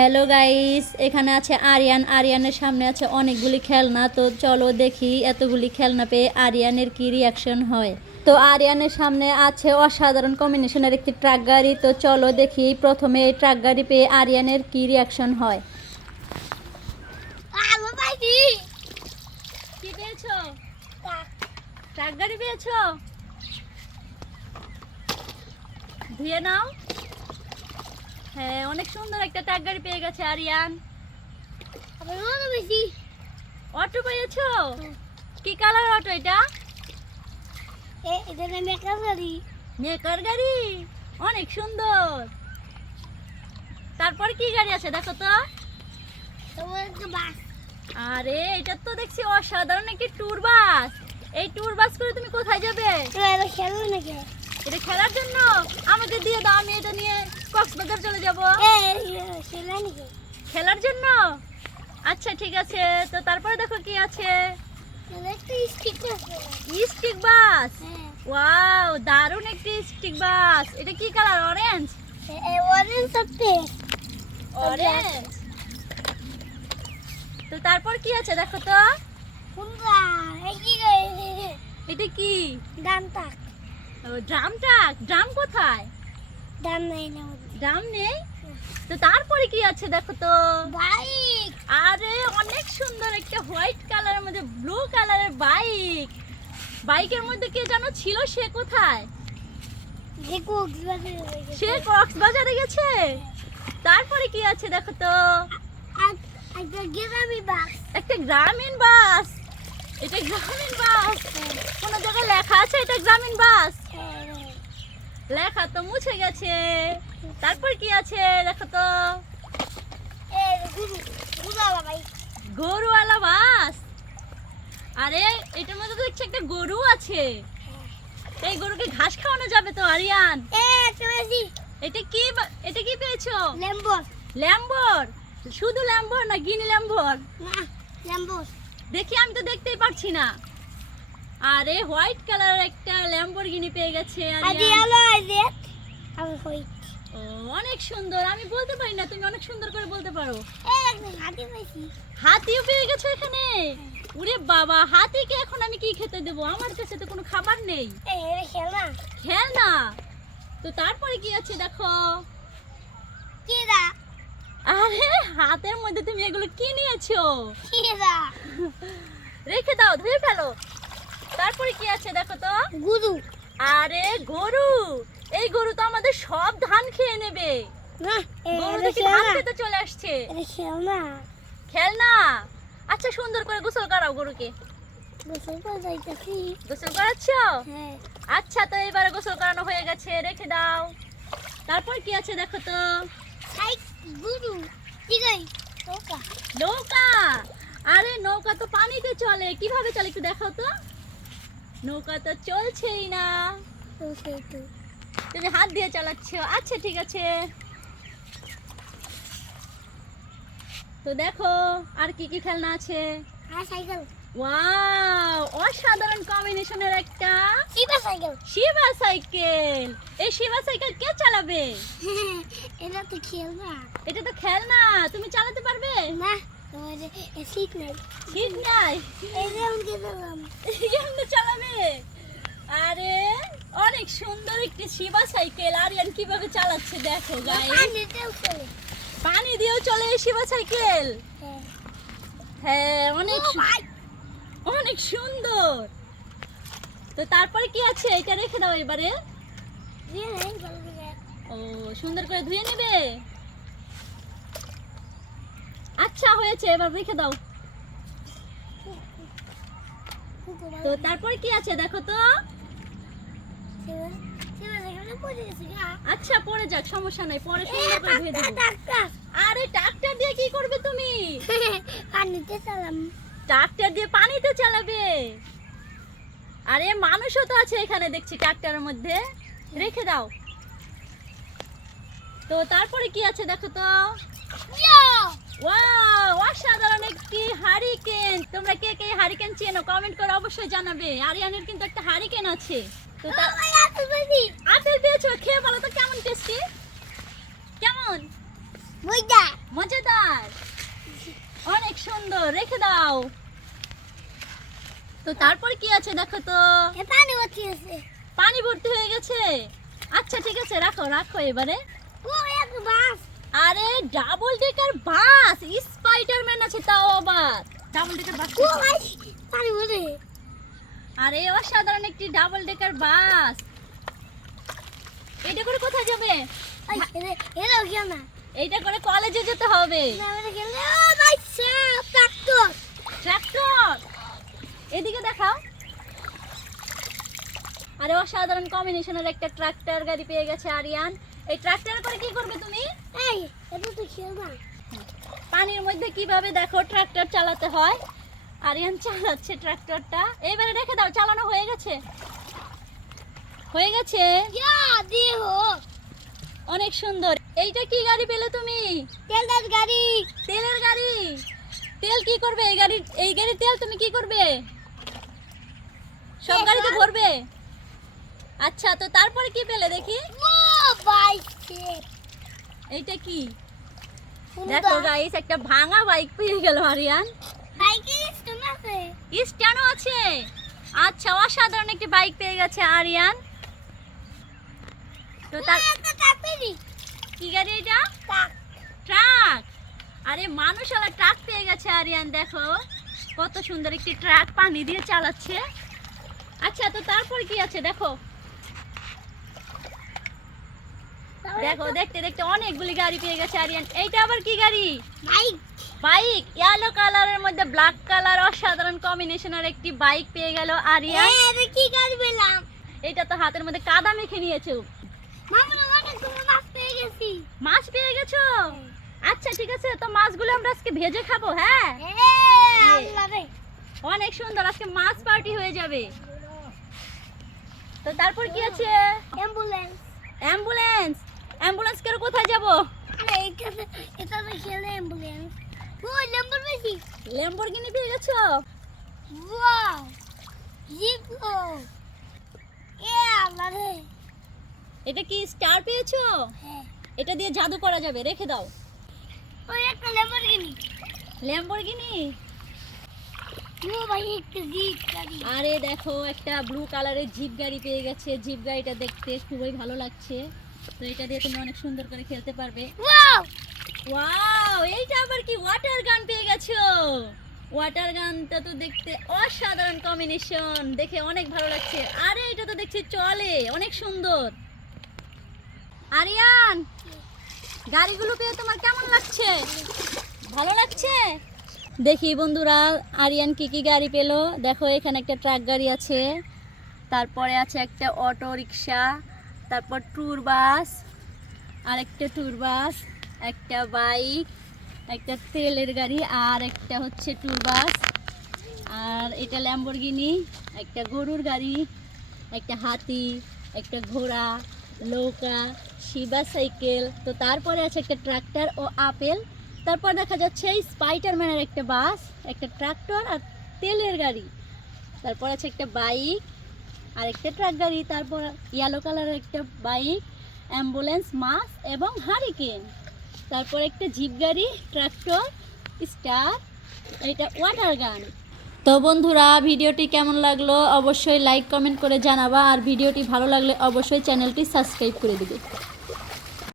Hello guys, এখানে আছে আরিয়ান। আরিয়ানের সামনে আছে অনেকগুলি খেলনা। তো চলো দেখি এতগুলি খেলনা পেয়ে আরিয়ানের কি রিয়াকশন হয়। তো আরিয়ানের সামনে আছে অসাধারণ কম্বিনেশনের একটি ট্রাক গাড়ি। তো চলো দেখি প্রথমে এই ট্রাক গাড়ি পেয়ে আরিয়ানের কি রিয়াকশন হয়। কি পেয়েছো? ট্রাক গাড়ি পেয়েছো? ধুয়ে নাও। হ্যাঁ, অনেক সুন্দর একটা ট্রাক গাড়ি পেয়ে গেছে আরিয়ান। অটো পেয়েছো? কি কালার অটো এটা? মেকার গাড়ি, অনেক সুন্দর। তারপর কি গাড়ি আছে দেখো তো। আরে এটা তো দেখছি অসাধারণ একটি ট্যুর বাস। এই ট্যুর বাস করে তুমি কোথায় যাবে? এটা খেলার জন্য আমাকে দিয়ে দাও, আমি এটা নিয়ে কক্সবাজার চলে যাব। খেলার জন্য? আচ্ছা ঠিক আছে। তো তারপরে দেখো কি আছে। স্টিক বাস, ওয়াও দারুণ একটি স্টিক বাস। এটা কি কালার? অরেঞ্জ। অরেঞ্জ। তো তারপর কি আছে দেখো তো। এটা কি? Drum truck. ড্রাম কোথায়? ড্রাম নেই। তো তারপরে কি আছে দেখো তো। আরে অনেক সুন্দর একটা হোয়াইট কালারের মধ্যে ব্লু কালারের বাইক। বাইকের মধ্যে কে যেন ছিল, সে কোথায়? সে কক্সবাজারে গেছে। তারপরে কি আছে দেখো তো। একটা গ্রামীণ বাস। এটা গ্রামীণ বাস। কোন জায়গায় লেখা আছে এটা গ্রামীণ বাস? লেখা তো মুছে গেছে। তারপর কি আছে দেখো তো। গরুওয়ালা বাস। আরে এটার মধ্যে তো দেখছি একটা গরু আছে। এই গরুকে ঘাস খাওয়ানো যাবে তো আরিয়ান? এটা কি? এটা কি পেয়েছো? ল্যাম্বর। শুধু ল্যাম্বর না গিনি ল্যাম্বর? দেখি, আমি তো দেখতেই পারছি না। আরে হোয়াইট কালার একটা ল্যাম্বরগিনি পেয়ে গেছে আরিয়ান। ও অনেক সুন্দর। আমি বলতে পারি না, তুমি অনেক সুন্দর করে বলতে পারো। হাতিও পেয়ে গেছো এখানে? ওরে বাবা, হাতিকে এখন আমি কি খেতে দেবো? আমার কাছে তো কোনো খাবার নেই। খেলনা। তো তারপরে কি আছে দেখো। আরে হাতের মধ্যে তুমি এগুলো কি নিয়েছো? রেখে দাও, ধুয়ে ফেলো। তারপরে কি আছে দেখো তো। গরু। আরে গরু। এই গরু তো আমাদের সব ধান খেয়ে নেবে। গরু দেখি ধান খেতে চলে আসছে। খেলনা। আচ্ছা সুন্দর করে গোসল করাও গরুকে। গোসল করাচ্ছ? আচ্ছা, তো এবারে গোসল করানো হয়ে গেছে, রেখে দাও। তারপর কি আছে দেখো তো। নৌকা। আরে নৌকা তো পানিতে চলে, কিভাবে চলে একটু দেখাও তো। নৌকা তো চলছেই না। তুমি হাত দিয়ে চালাচ্ছ। আচ্ছা ঠিক আছে। তো দেখো আর কি কি খেলনা আছে। ওয়াও, অসাধারণ কম্বিনেশনের একটা শিবা সাইকেল। এই শিবা সাইকেল কে চালাবে? এটা তো খেলনা। এটা তো খেলনা, তুমি চালাতে পারবে? না, ঠিক নাই। ঠিক নাই। এমনি চালাবে? আরে অনেক সুন্দর একটি শিবা সাইকেল। আরিয়ান কিভাবে চালাচ্ছে দেখো গাইস। পানি দিয়েও চলে এই শিবা সাইকেল। হ্যাঁ, অনেক সুন্দর। তো তারপরে কি আছে? এটা রেখে দাও এবারে। ও সুন্দর করে ধুয়ে নেবে। আচ্ছা হয়েছে, এবার রেখে দাও। তো তারপরে কি আছে দেখো তো। আচ্ছা পরে যাক, সমস্যা নাই, পরে সুন্দর করে ধুয়ে দেব। আরে ট্রাক্টর দিয়ে কি করবে তুমি? ট্রাক্টর দিয়ে পানিতে চালাবে? আরে মানুষও তো আছে এখানে দেখছি ট্রাক্টরের মধ্যে, রেখে দাও। তো তারপরে কি আছে দেখো তো। ওয়াও, অসাধারণ একটি হারিকেন। তোমরা কে কে হারিকেন চেনো কমেন্ট করে অবশ্যই জানাবে। আরিয়ানের কিন্তু একটা হারিকেন আছে। তো আপেল পেয়েছো? খেয়ে বলো তো কেমন টেস্টি। কেমন? মজাদার, অনেক সুন্দর, রেখে দাও। তো তারপর কি আছে দেখো তো? পানি ভর্তি আছে। পানি ভর্তি হয়ে গেছে। আচ্ছা ঠিক আছে, রাখো রাখো এবারে। ও এক বাস। আরে ডাবল ডেকার বাস, স্পাইডারম্যান আছে তাও আবার ডাবল ডেকার বাস। ও ভাই পানি ভরে। আরে অসাধারণ একটি ডাবল ডেকার বাস। এটা করে কোথায় যাবে? এই এরা কি না? এইটা করে কলেজে যেতে হবে। না আমরা গেলে ও ভাই সাপ ট্রাক্টর। ট্রাক্টর, এদিকে দেখাও। আরে অসাধারণ কম্বিনেশনের একটা ট্রাক্টর গাড়ি পেয়ে গেছে আরিয়ান। এই ট্রাক্টর করে কি করবে তুমি? এই এটা তো খেলবা। পানির মধ্যে কিভাবে দেখো ট্রাক্টর চালাতে হয়। আরিয়ান চালাচ্ছে ট্রাক্টরটা। এবারে রেখে দাও, চালানো হয়ে গেছে। হয়ে গেছে। ইয়া দেহো অনেক সুন্দর। এইটা কি গাড়ি পেলে তুমি? তেলের গাড়ি। তেলের গাড়ি। তেল কি করবে এই গাড়ি? এই গাড়ির তেল তুমি কি করবে? সব গাড়িতে ভরবে। আচ্ছা, তো তারপরে কি পেলে দেখি? ও বাইক। এইটা কি? দেখো গাইস, একটা ভাঙা বাইক পেয়ে গেল আরিয়ান। বাইকে স্ট্যান্ড আছে। স্ট্যান্ডও আছে। আচ্ছা, অসাধারণ একটি বাইক পেয়ে গেছে আরিয়ান। তো তার একটা চাপেরি। কি গাড়ি এটা? ট্রাক। ট্রাক। আরে মানুষওয়ালা ট্রাক পেয়ে গেছে আরিয়ান। দেখো কত সুন্দর একটি ট্রাক পানি দিয়ে চালাচ্ছে। আচ্ছা, তো তারপর কি আছে দেখো। দেখো দেখতে দেখতে অনেকগুলি গাড়ি পেয়ে গেছে আরিয়ান। এইটা আবার কি গাড়ি? বাইক। বাইক। ইয়েলো কালারের মধ্যে ব্ল্যাক কালার, অসাধারণ কম্বিনেশনের একটি বাইক পেয়ে গেল আরিয়ান। এটা কি গাড়ি পেলাম? এটা তো হাতের মধ্যে কাদা মেখে নিয়েছো। মামা অনেক তুমি মাছ পেয়ে গেছি। মাছ পেয়ে গেছো? আচ্ছা ঠিক আছে, তো মাছগুলো আমরা আজকে ভেজে খাবো। হ্যাঁ, আল্লাহ রে। অনেক সুন্দর, আজকে মাছ পার্টি হয়ে যাবে। তো তারপর কি আছে? অ্যাম্বুলেন্স। অ্যাম্বুলেন্স। অ্যাম্বুলেন্স করে কোথায় যাব? আরে এটা তো খেলে অ্যাম্বুলেন্স। ও নাম্বার বেশি। ল্যাম্বরগিনি পেয়ে গেছো? ওয়াও জিপো। এ আল্লাহ রে। এটা কি স্টার পেয়েছো? হ্যাঁ। এটা দিয়ে জাদু করা যাবে, রেখে দাও। ওই একটা ল্যাম্বরগিনি। ল্যাম্বরগিনি। ও ভাই একটা জিপ গাড়ি। আরে দেখো, একটা ব্লু কালারের জিপ গাড়ি পেয়ে গেছে। জিপ গাড়িটা দেখতে খুবই ভালো লাগছে। তো এটা দিয়ে তুমি অনেক সুন্দর করে খেলতে পারবে। ওয়াও ওয়াও, এইটা আবার কি? ওয়াটার গান পেয়ে গেছো। ওয়াটার গানটা তো দেখতে অসাধারণ কম্বিনেশন, দেখে অনেক ভালো লাগছে। আরে এটা তো দেখছি চলে, অনেক সুন্দর। আরিয়ান, গাড়িগুলো পেয়ে তোমার কেমন লাগছে? ভালো লাগছে? দেখি বন্ধুরা আরিয়ান কি কি গাড়ি পেলো। দেখো এখানে একটা ট্রাক গাড়ি আছে, তারপরে আছে একটা অটো রিক্সা, তারপর ট্যুর বাস, আরেকটা ট্যুর বাস, একটা বাইক, একটা তেলের গাড়ি, আর একটা হচ্ছে ট্যুর বাস, আর এটা ল্যাম্বরগিনি, একটা গরুর গাড়ি, একটা হাতি, একটা ঘোড়া, নৌকা, শিবা সাইকেল। তো তারপরে আছে একটা ট্রাক্টর ও আপেল। তারপর দেখা যাচ্ছে স্পাইডারম্যানের একটা বাস, একটা ট্রাক্টর আর তেলের গাড়ি। তারপর আছে একটা বাইক আর একটা ট্রাক গাড়ি, তারপর ইয়েলো কালারের একটা বাইক, অ্যাম্বুলেন্স, মাছ এবং হারিকেন, তারপর একটা জিপ গাড়ি, ট্রাক্টর, স্টার, এটা ওয়াটার গান। তো বন্ধুরা ভিডিওটি কেমন লাগলো অবশ্যই লাইক কমেন্ট করে জানাবা, আর ভিডিওটি ভালো লাগলে অবশ্যই চ্যানেলটি সাবস্ক্রাইব করে দিবে।